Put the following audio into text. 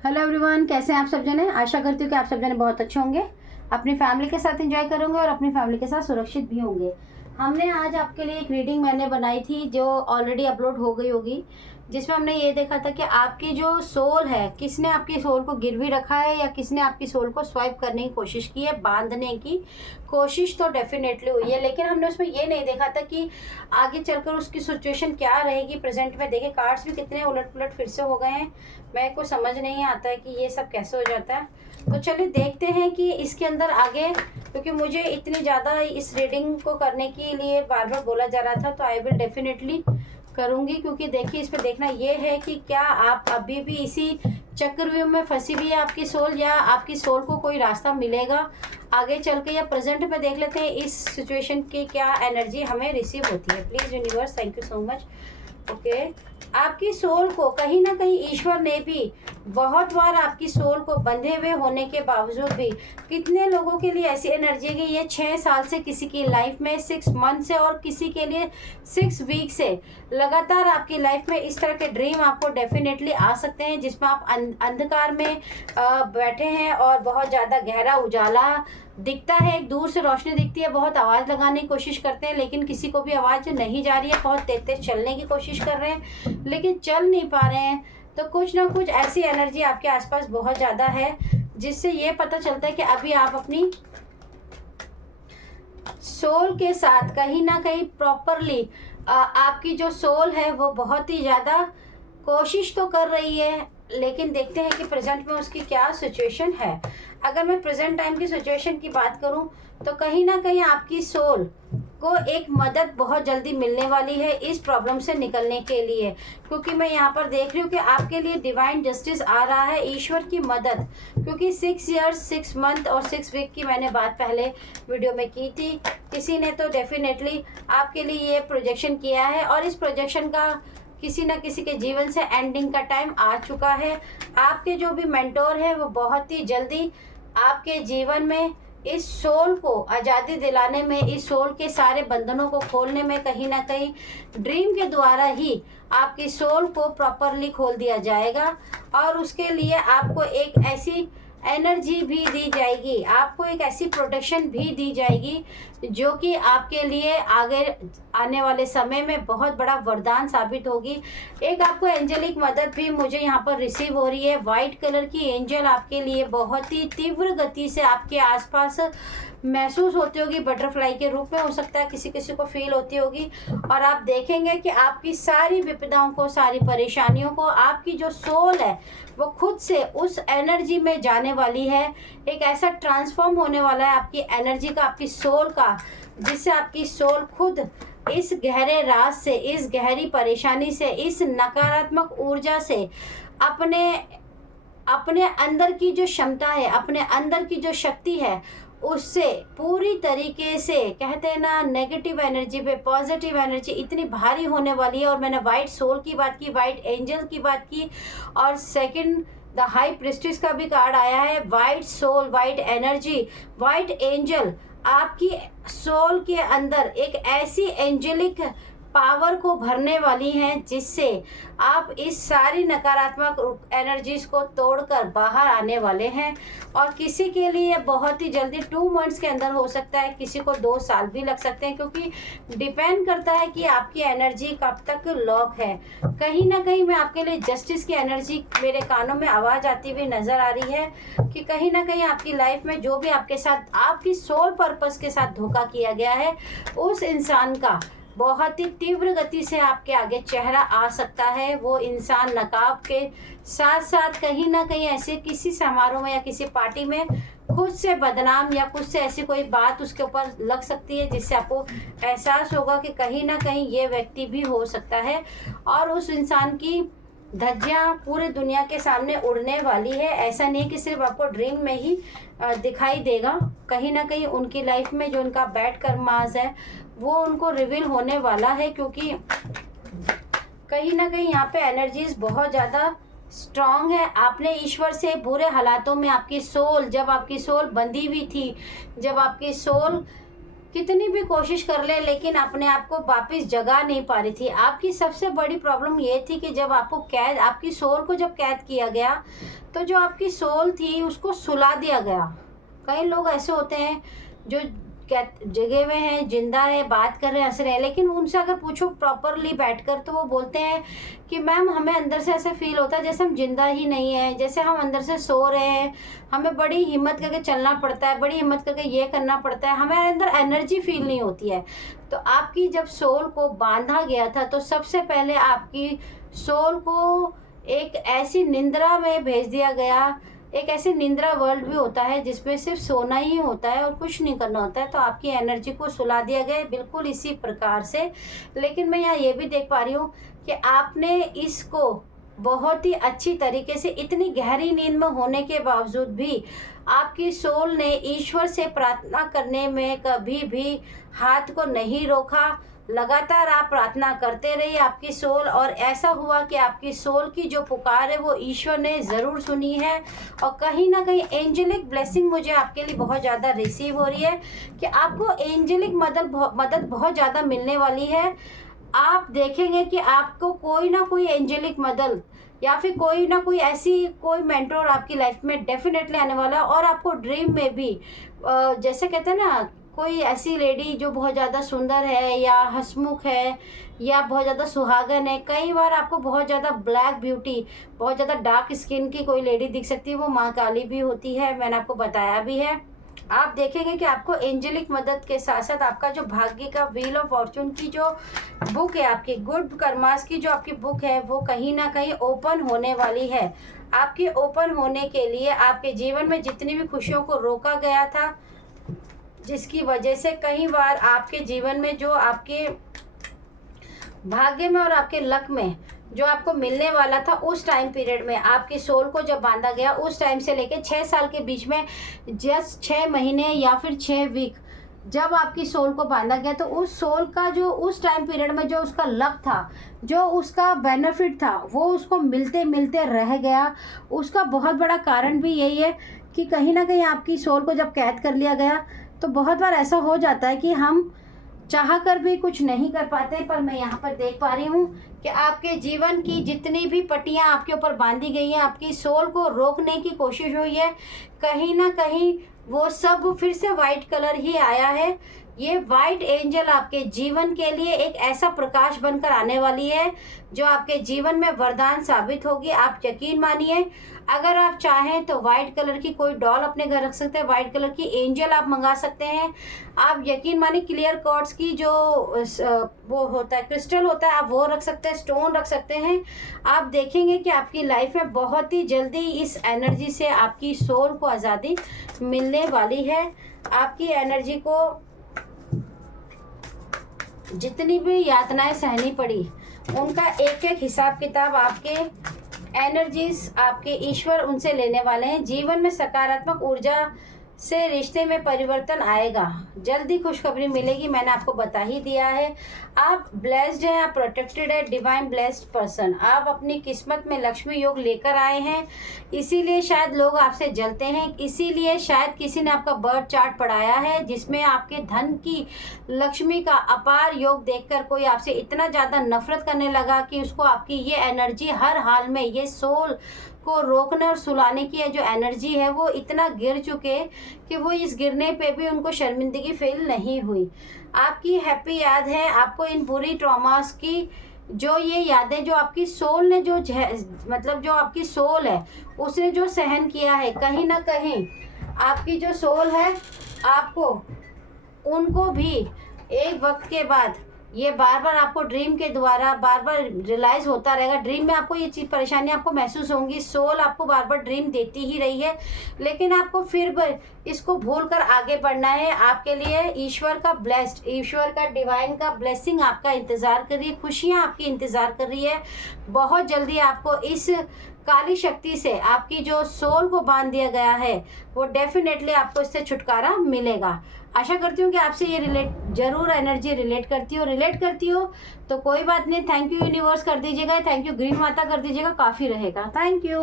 Hello everyone, कैसे हैं आप सब जने। आशा करती हूँ कि आप सब जने बहुत अच्छे होंगे, अपनी फैमिली के साथ एंजॉय करोगे और अपनी फैमिली के साथ सुरक्षित भी होंगे। हमने आज आपके लिए एक रीडिंग मैंने बनाई थी जो ऑलरेडी अपलोड हो गई होगी, जिसमें हमने ये देखा था कि आपकी जो सोल है, किसने आपकी सोल को गिरवी रखा है या किसने आपकी सोल को स्वाइप करने की कोशिश की है, बांधने की कोशिश तो डेफिनेटली हुई है। लेकिन हमने उसमें ये नहीं देखा था कि आगे चलकर उसकी सिचुएशन क्या रहेगी। प्रेजेंट में देखे कार्ड्स भी कितने उलट पुलट फिर से हो गए हैं, मेरे को समझ नहीं आता है कि ये सब कैसे हो जाता है। तो चलिए देखते हैं कि इसके अंदर आगे, क्योंकि मुझे इतनी ज़्यादा इस रीडिंग को करने के लिए बार बार बोला जा रहा था, तो आई विल डेफिनेटली करूँगी। क्योंकि देखिए, इस पे देखना ये है कि क्या आप अभी भी इसी चक्रव्यूह में फंसी हुई है आपकी सोल, या आपकी सोल को कोई रास्ता मिलेगा आगे चल के। या प्रेजेंट में देख लेते हैं इस सिचुएशन की क्या एनर्जी हमें रिसीव होती है। Please universe, thank you so much. Okay, आपकी सोल को कहीं ना कहीं ईश्वर ने भी बहुत बार आपकी सोल को बंधे हुए होने के बावजूद भी, कितने लोगों के लिए ऐसी एनर्जी है कि ये 6 साल से किसी की लाइफ में, 6 मंथ से, और किसी के लिए 6 वीक से लगातार आपकी लाइफ में इस तरह के ड्रीम आपको डेफिनेटली आ सकते हैं, जिसमें आप अंधकार में बैठे हैं और बहुत ज़्यादा गहरा उजाला दिखता है, एक दूर से रोशनी दिखती है, बहुत आवाज़ लगाने की कोशिश करते हैं लेकिन किसी को भी आवाज़ नहीं जा रही है, बहुत तेज तेज चलने की कोशिश कर रहे हैं लेकिन चल नहीं पा रहे हैं। तो कुछ ना कुछ ऐसी एनर्जी आपके आसपास बहुत ज़्यादा है, जिससे ये पता चलता है कि अभी आप अपनी सोल के साथ कहीं ना कहीं प्रॉपरली, आपकी जो सोल है वो बहुत ही ज़्यादा कोशिश तो कर रही है, लेकिन देखते हैं कि प्रेजेंट में उसकी क्या सिचुएशन है। अगर मैं प्रेजेंट टाइम की सिचुएशन की बात करूं, तो कहीं ना कहीं आपकी सोल को एक मदद बहुत जल्दी मिलने वाली है इस प्रॉब्लम से निकलने के लिए। क्योंकि मैं यहाँ पर देख रही हूँ कि आपके लिए डिवाइन जस्टिस आ रहा है, ईश्वर की मदद। क्योंकि 6 ईयर्स 6 मंथ और 6 वीक की मैंने बात पहले वीडियो में की थी, किसी ने तो डेफिनेटली आपके लिए ये प्रोजेक्शन किया है, और इस प्रोजेक्शन का किसी न किसी के जीवन से एंडिंग का टाइम आ चुका है। आपके जो भी मेंटोर है वो बहुत ही जल्दी आपके जीवन में इस सोल को आज़ादी दिलाने में, इस सोल के सारे बंधनों को खोलने में, कहीं ना कहीं ड्रीम के द्वारा ही आपकी सोल को प्रॉपरली खोल दिया जाएगा। और उसके लिए आपको एक ऐसी एनर्जी भी दी जाएगी, आपको एक ऐसी प्रोटेक्शन भी दी जाएगी जो कि आपके लिए आगे आने वाले समय में बहुत बड़ा वरदान साबित होगी। एक आपको एंजेलिक मदद भी मुझे यहाँ पर रिसीव हो रही है। वाइट कलर की एंजल आपके लिए बहुत ही तीव्र गति से आपके आसपास महसूस होती होगी, बटरफ्लाई के रूप में हो सकता है, किसी किसी को फील होती होगी। और आप देखेंगे कि आपकी सारी विपदाओं को, सारी परेशानियों को, आपकी जो सोल है वो खुद से उस एनर्जी में जाने वाली है। एक ऐसा ट्रांसफॉर्म होने वाला है आपकी एनर्जी का, आपकी सोल का, जिससे आपकी सोल खुद इस गहरे राज से, इस गहरी परेशानी से, इस नकारात्मक ऊर्जा से अपने अपने अंदर की जो क्षमता है, अपने अंदर की जो शक्ति है, उससे पूरी तरीके से, कहते हैं ना, नेगेटिव एनर्जी पे पॉजिटिव एनर्जी इतनी भारी होने वाली है। और मैंने वाइट सोल की बात की, वाइट एंजल की बात की, और सेकंड द हाई प्रिस्टिस का भी कार्ड आया है। White soul, white energy, white angel आपकी सोल के अंदर एक ऐसी एंजेलिक पावर को भरने वाली हैं, जिससे आप इस सारी नकारात्मक एनर्जीज को तोड़कर बाहर आने वाले हैं। और किसी के लिए बहुत ही जल्दी 2 मंथ्स के अंदर हो सकता है, किसी को 2 साल भी लग सकते हैं, क्योंकि डिपेंड करता है कि आपकी एनर्जी कब तक लॉक है। कहीं ना कहीं मैं आपके लिए जस्टिस की एनर्जी, मेरे कानों में आवाज़ आती हुई नज़र आ रही है कि कहीं ना कहीं आपकी लाइफ में जो भी आपके साथ, आपकी सोल पर्पस के साथ धोखा किया गया है, उस इंसान का बहुत ही तीव्र गति से आपके आगे चेहरा आ सकता है। वो इंसान नकाब के साथ साथ कहीं ना कहीं ऐसे किसी समारोह में या किसी पार्टी में खुद से बदनाम, या खुद से ऐसी कोई बात उसके ऊपर लग सकती है, जिससे आपको एहसास होगा कि कहीं ना कहीं ये व्यक्ति भी हो सकता है। और उस इंसान की धज्जियाँ पूरे दुनिया के सामने उड़ने वाली है। ऐसा नहीं कि सिर्फ आपको ड्रीम में ही दिखाई देगा, कहीं ना कहीं उनकी लाइफ में जो उनका बैड कर्मास है वो उनको रिवील होने वाला है। क्योंकि कहीं ना कहीं यहाँ पे एनर्जीज बहुत ज़्यादा स्ट्रांग है। आपने ईश्वर से बुरे हालातों में, आपकी सोल, जब आपकी सोल बंधी हुई थी, जब आपकी सोल कितनी भी कोशिश कर ले लेकिन अपने आप को वापस जगा नहीं पा रही थी। आपकी सबसे बड़ी प्रॉब्लम ये थी कि जब आपको कैद, आपकी सोल को जब कैद किया गया तो जो आपकी सोल थी उसको सुला दिया गया। कई लोग ऐसे होते हैं जो जगे हुए हैं, जिंदा है, बात कर रहे हैं, हंस रहे हैं, लेकिन उनसे अगर पूछो प्रॉपरली बैठकर तो वो बोलते हैं कि मैम हमें अंदर से ऐसा फील होता है जैसे हम जिंदा ही नहीं हैं, जैसे हम अंदर से सो रहे हैं, हमें बड़ी हिम्मत करके चलना पड़ता है, बड़ी हिम्मत करके ये करना पड़ता है, हमें अंदर एनर्जी फील नहीं होती है। तो आपकी जब सोल को बांधा गया था तो सबसे पहले आपकी सोल को एक ऐसी निंद्रा में भेज दिया गया। एक ऐसी निंद्रा वर्ल्ड भी होता है जिसमें सिर्फ सोना ही होता है और कुछ नहीं करना होता है। तो आपकी एनर्जी को सुला दिया गया बिल्कुल इसी प्रकार से। लेकिन मैं यहाँ ये भी देख पा रही हूँ कि आपने इसको बहुत ही अच्छी तरीके से, इतनी गहरी नींद में होने के बावजूद भी आपकी सोल ने ईश्वर से प्रार्थना करने में कभी भी हाथ को नहीं रोका। लगातार आप प्रार्थना करते रहिए आपकी सोल, और ऐसा हुआ कि आपकी सोल की जो पुकार है वो ईश्वर ने ज़रूर सुनी है। और कहीं ना कहीं एंजेलिक ब्लेसिंग मुझे आपके लिए बहुत ज़्यादा रिसीव हो रही है कि आपको एंजेलिक मदद बहुत ज़्यादा मिलने वाली है। आप देखेंगे कि आपको कोई ना कोई एंजेलिक मदद या फिर कोई ना कोई ऐसी कोई मेंटोर आपकी लाइफ में डेफिनेटली आने वाला है। और आपको ड्रीम में भी जैसे कहते हैं ना, कोई ऐसी लेडी जो बहुत ज़्यादा सुंदर है या हंसमुख है या बहुत ज़्यादा सुहागन है, कई बार आपको बहुत ज़्यादा ब्लैक ब्यूटी, बहुत ज़्यादा डार्क स्किन की कोई लेडी दिख सकती है, वो माँ काली भी होती है, मैंने आपको बताया भी है। आप देखेंगे कि आपको एंजेलिक मदद के साथ साथ आपका जो भाग्य का व्हील ऑफ फॉर्चून की जो बुक है, आपकी गुड कर्मास की जो आपकी बुक है, वो कहीं ना कहीं ओपन होने वाली है। आपके ओपन होने के लिए आपके जीवन में जितनी भी खुशियों को रोका गया था, जिसकी वजह से कई बार आपके जीवन में जो आपके भाग्य में और आपके लक में जो आपको मिलने वाला था उस टाइम पीरियड में, आपकी सोल को जब बांधा गया उस टाइम से लेके 6 साल के बीच में, जस्ट 6 महीने या फिर 6 वीक जब आपकी सोल को बांधा गया, तो उस सोल का जो उस टाइम पीरियड में जो उसका लक था, जो उसका बेनिफिट था, वो उसको मिलते मिलते रह गया। उसका बहुत बड़ा कारण भी यही है कि कहीं ना कहीं आपकी सोल को जब कैद कर लिया गया तो बहुत बार ऐसा हो जाता है कि हम चाह कर भी कुछ नहीं कर पाते। पर मैं यहाँ पर देख पा रही हूँ कि आपके जीवन की जितनी भी पट्टियाँ आपके ऊपर बांधी गई हैं, आपकी सोल को रोकने की कोशिश हुई है, कहीं ना कहीं वो सब फिर से वाइट कलर ही आया है। ये वाइट एंजल आपके जीवन के लिए एक ऐसा प्रकाश बनकर आने वाली है जो आपके जीवन में वरदान साबित होगी। आप यकीन मानिए, अगर आप चाहें तो वाइट कलर की कोई डॉल अपने घर रख सकते हैं, वाइट कलर की एंजल आप मंगा सकते हैं। आप यकीन मानिए, क्लियर क्वार्ट्ज की जो वो होता है, क्रिस्टल होता है, आप वो रख सकते हैं, स्टोन रख सकते हैं। आप देखेंगे कि आपकी लाइफ में बहुत ही जल्दी इस एनर्जी से आपकी सोल को आज़ादी मिलने वाली है। आपकी एनर्जी को जितनी भी यातनाएं सहनी पड़ी उनका एक एक हिसाब किताब आपके एनर्जीज, आपके ईश्वर उनसे लेने वाले हैं। जीवन में सकारात्मक ऊर्जा से रिश्ते में परिवर्तन आएगा, जल्दी खुशखबरी मिलेगी, मैंने आपको बता ही दिया है। आप ब्लेस्ड हैं, आप प्रोटेक्टेड है, डिवाइन ब्लेस्ड पर्सन। आप अपनी किस्मत में लक्ष्मी योग लेकर आए हैं, इसीलिए शायद लोग आपसे जलते हैं, इसीलिए शायद किसी ने आपका बर्थ चार्ट पढ़ाया है जिसमें आपके धन की, लक्ष्मी का अपार योग देखकर कोई आपसे इतना ज़्यादा नफरत करने लगा कि उसको आपकी ये एनर्जी हर हाल में, ये सोल को रोकने और सुलाने की जो एनर्जी है वो इतना गिर चुके कि वो इस गिरने पे भी उनको शर्मिंदगी फील नहीं हुई। आपकी हैप्पी याद है आपको इन बुरी ट्रॉमास की, जो ये यादें जो आपकी सोल ने जो मतलब जो आपकी सोल है उसने जो सहन किया है, कहीं ना कहीं आपकी जो सोल है आपको उनको भी एक वक्त के बाद ये बार बार आपको ड्रीम के द्वारा बार बार रियलाइज़ होता रहेगा। ड्रीम में आपको ये चीज़ परेशानी आपको महसूस होंगी, सोल आपको बार बार ड्रीम देती ही रही है, लेकिन आपको फिर इसको भूल कर आगे बढ़ना है। आपके लिए ईश्वर का ब्लेस्ड, ईश्वर का डिवाइन का ब्लेसिंग आपका इंतज़ार कर रही है, खुशियाँ आपकी इंतज़ार कर रही है। बहुत जल्दी आपको इस काली शक्ति से, आपकी जो सोल को बांध दिया गया है, वो डेफिनेटली आपको इससे छुटकारा मिलेगा। आशा करती हूँ कि आपसे ये जरूर एनर्जी रिलेट करती हो तो कोई बात नहीं, थैंक यू यूनिवर्स कर दीजिएगा, थैंक यू ग्रीन माता कर दीजिएगा, काफ़ी रहेगा। Thank you.